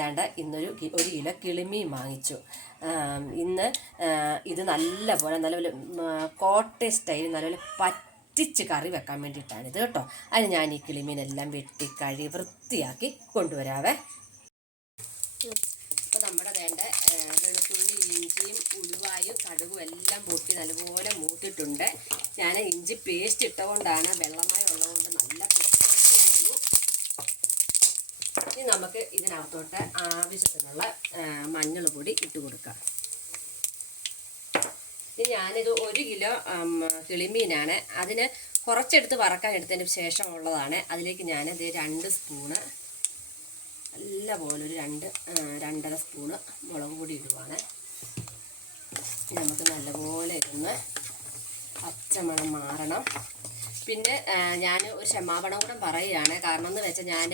വേണ്ട ഇന്നൊരു ഒരു കിലോ കിളിമീൻ വാങ്ങിച്ചു ഇന്ന് ഇത് നല്ലപോലെ നല്ലപോലെ കോട്ടയം സ്റ്റൈൽ നല്ലപോലെ പറ്റിച്ച് കറി വെക്കാൻ വേണ്ടിയിട്ടാണ് ഇത് കേട്ടോ. അതിന് ഞാൻ ഈ കിളിമീനെല്ലാം വെട്ടി കഴി വൃത്തിയാക്കി കൊണ്ടുവരാവേ. അപ്പോൾ നമ്മുടെ വേണ്ട വെളുത്തുള്ളി ഇഞ്ചിയും ഉലുവായും കടുകും എല്ലാം പൊട്ടി നല്ലപോലെ മൂട്ടിട്ടുണ്ട്. ഞാൻ ഇഞ്ചി പേസ്റ്റ് ഇട്ടുകൊണ്ടാണ് വെള്ളമായി ഉള്ളതുകൊണ്ട് നല്ല പൊട്ടിപ്പൊടിയായിരുന്നു ഇനി നമുക്ക് ഇതിനകത്തോട്ട് ആവശ്യത്തിനുള്ള മഞ്ഞൾ പൊടി ഇട്ട് കൊടുക്കാം. ഇനി ഞാനിത് ഒരു കിലോ കിളിമീനാണ്. അതിന് കുറച്ചെടുത്ത് വറക്കാൻ എടുത്തതിന് ശേഷം ഉള്ളതാണ് അതിലേക്ക് ഞാൻ ഇത് രണ്ട് സ്പൂണ് നല്ല പോലെ ഒരു രണ്ട് രണ്ടര സ്പൂണ് മുളക് പൊടി ഇടുവാണ്. നമുക്ക് നല്ലപോലെ ഇരുന്ന് പച്ചമണം മാറണം. പിന്നെ ഞാൻ ഒരു ക്ഷമാപണം കൂടെ പറയുകയാണ്. കാരണം എന്ന് വെച്ചാൽ ഞാൻ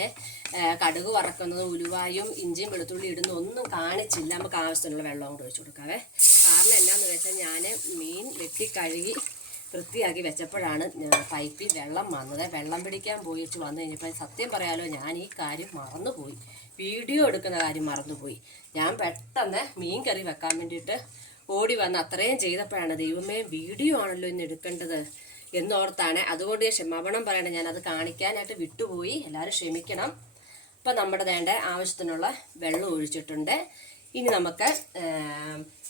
കടുക് വറക്കുന്നത് ഉലുവായും ഇഞ്ചിയും വെളുത്തുള്ളി ഇടുന്ന ഒന്നും കാണിച്ചില്ല. നമുക്ക് ആവശ്യത്തിനുള്ള വെള്ളം കൂടെ ഒഴിച്ചു കൊടുക്കാവേ. കാരണം എന്നാന്ന് വെച്ചാൽ ഞാൻ മീൻ വെട്ടി കഴുകി വൃത്തിയാക്കി വെച്ചപ്പോഴാണ് പൈപ്പിൽ വെള്ളം വന്നത്. വെള്ളം പിടിക്കാൻ പോയിട്ട് വന്നു കഴിഞ്ഞപ്പോൾ സത്യം പറയാലോ ഞാൻ ഈ കാര്യം മറന്നുപോയി. വീഡിയോ എടുക്കുന്ന കാര്യം മറന്നുപോയി. ഞാൻ പെട്ടെന്ന് മീൻ കറി വെക്കാൻ വേണ്ടിയിട്ട് ഓടി വന്ന് അത്രയും ചെയ്തപ്പോഴാണ് ദൈവമേ വീഡിയോ ആണല്ലോ ഇന്ന് എടുക്കേണ്ടത്. എന്നോർത്താണ്. അതുകൊണ്ട് ഞാൻ ക്ഷമാപണം പറയണം ഞാൻ അത് കാണിക്കാനായിട്ട് വിട്ടുപോയി. എല്ലാവരും ക്ഷമിക്കണം. അപ്പം നമ്മുടെ വേണ്ട ആവശ്യത്തിനുള്ള വെള്ളം ഒഴിച്ചിട്ടുണ്ട്. ഇനി നമുക്ക്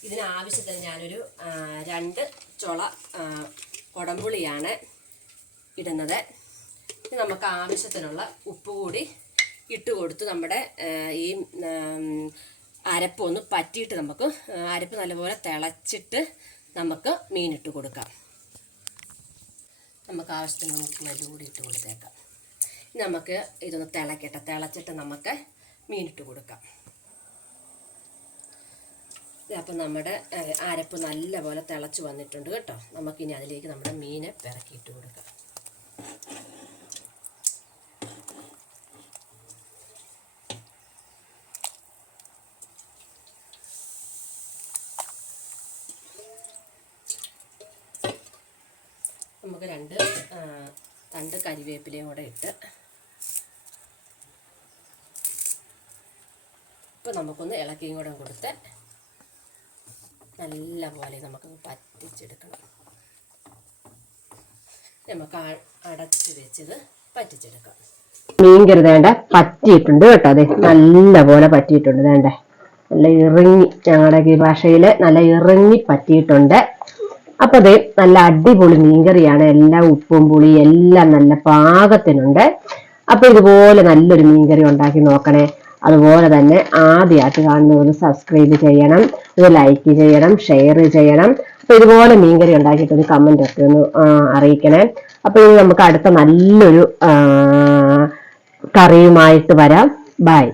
ഇതിനാവശ്യത്തിന് ഞാനൊരു രണ്ട് ചുള കൊടമ്പുളിയാണ് ഇടുന്നത്. ഇനി നമുക്ക് ആവശ്യത്തിനുള്ള ഉപ്പ് കൂടി ഇട്ട് കൊടുത്ത് നമ്മുടെ ഈ അരപ്പൊന്ന് പറ്റിയിട്ട് നമുക്ക് അരപ്പ് നല്ലപോലെ തിളച്ചിട്ട് നമുക്ക് മീനിട്ട് കൊടുക്കാം. നമുക്ക് ആവശ്യത്തിന് നമുക്ക് മല്ലി ഇട്ട് കൊടുത്തേക്കാം. നമുക്ക് ഇതൊന്ന് തിളക്കട്ടെ. തിളച്ചിട്ട് നമുക്ക് മീനിട്ട് കൊടുക്കാം. അപ്പം നമ്മുടെ അരപ്പ് നല്ലപോലെ തിളച്ച് വന്നിട്ടുണ്ട് കേട്ടോ. നമുക്കിനി അതിലേക്ക് നമ്മുടെ മീനെ പിറക്കിയിട്ട് കൊടുക്കാം. നമുക്ക് രണ്ട് തണ്ട് കരിവേപ്പിലയും കൂടെ ഇട്ട് ഇപ്പം നമുക്കൊന്ന് ഇളക്കിയും കൂടെ കൊടുത്ത് നല്ല പോലെ നമുക്ക് പറ്റിച്ചെടുക്കണം. നമുക്ക് അടച്ച് വെച്ചത് പറ്റിച്ചെടുക്കാം. മീൻകറി വേണ്ട പറ്റിയിട്ടുണ്ട് കേട്ടോ അതെ നല്ല പോലെ പറ്റിയിട്ടുണ്ട് വേണ്ട നല്ല ഇറങ്ങി ഞങ്ങളുടെ ഭാഷയിൽ നല്ല ഇറങ്ങി പറ്റിയിട്ടുണ്ട്. അപ്പൊ അതെ നല്ല അടിപൊളി മീൻകറിയാണ് എല്ലാം ഉപ്പും പുളി എല്ലാം നല്ല പാകത്തിനുണ്ട്. അപ്പൊ ഇതുപോലെ നല്ലൊരു മീൻകറി ഉണ്ടാക്കി നോക്കണേ. അതുപോലെ തന്നെ ആദ്യമായിട്ട് കാണുന്നവർ സബ്സ്ക്രൈബ് ചെയ്യണം ഇത് ലൈക്ക് ചെയ്യണം ഷെയർ ചെയ്യണം. അപ്പൊ ഇതുപോലെ മീൻകറി ഉണ്ടാക്കിയിട്ട് ഒരു കമന്റ് ഒക്കെ ഒന്ന് അറിയിക്കണേ. അപ്പൊ ഇനി നമുക്ക് അടുത്ത നല്ലൊരു കറിയുമായിട്ട് വരാം. ബൈ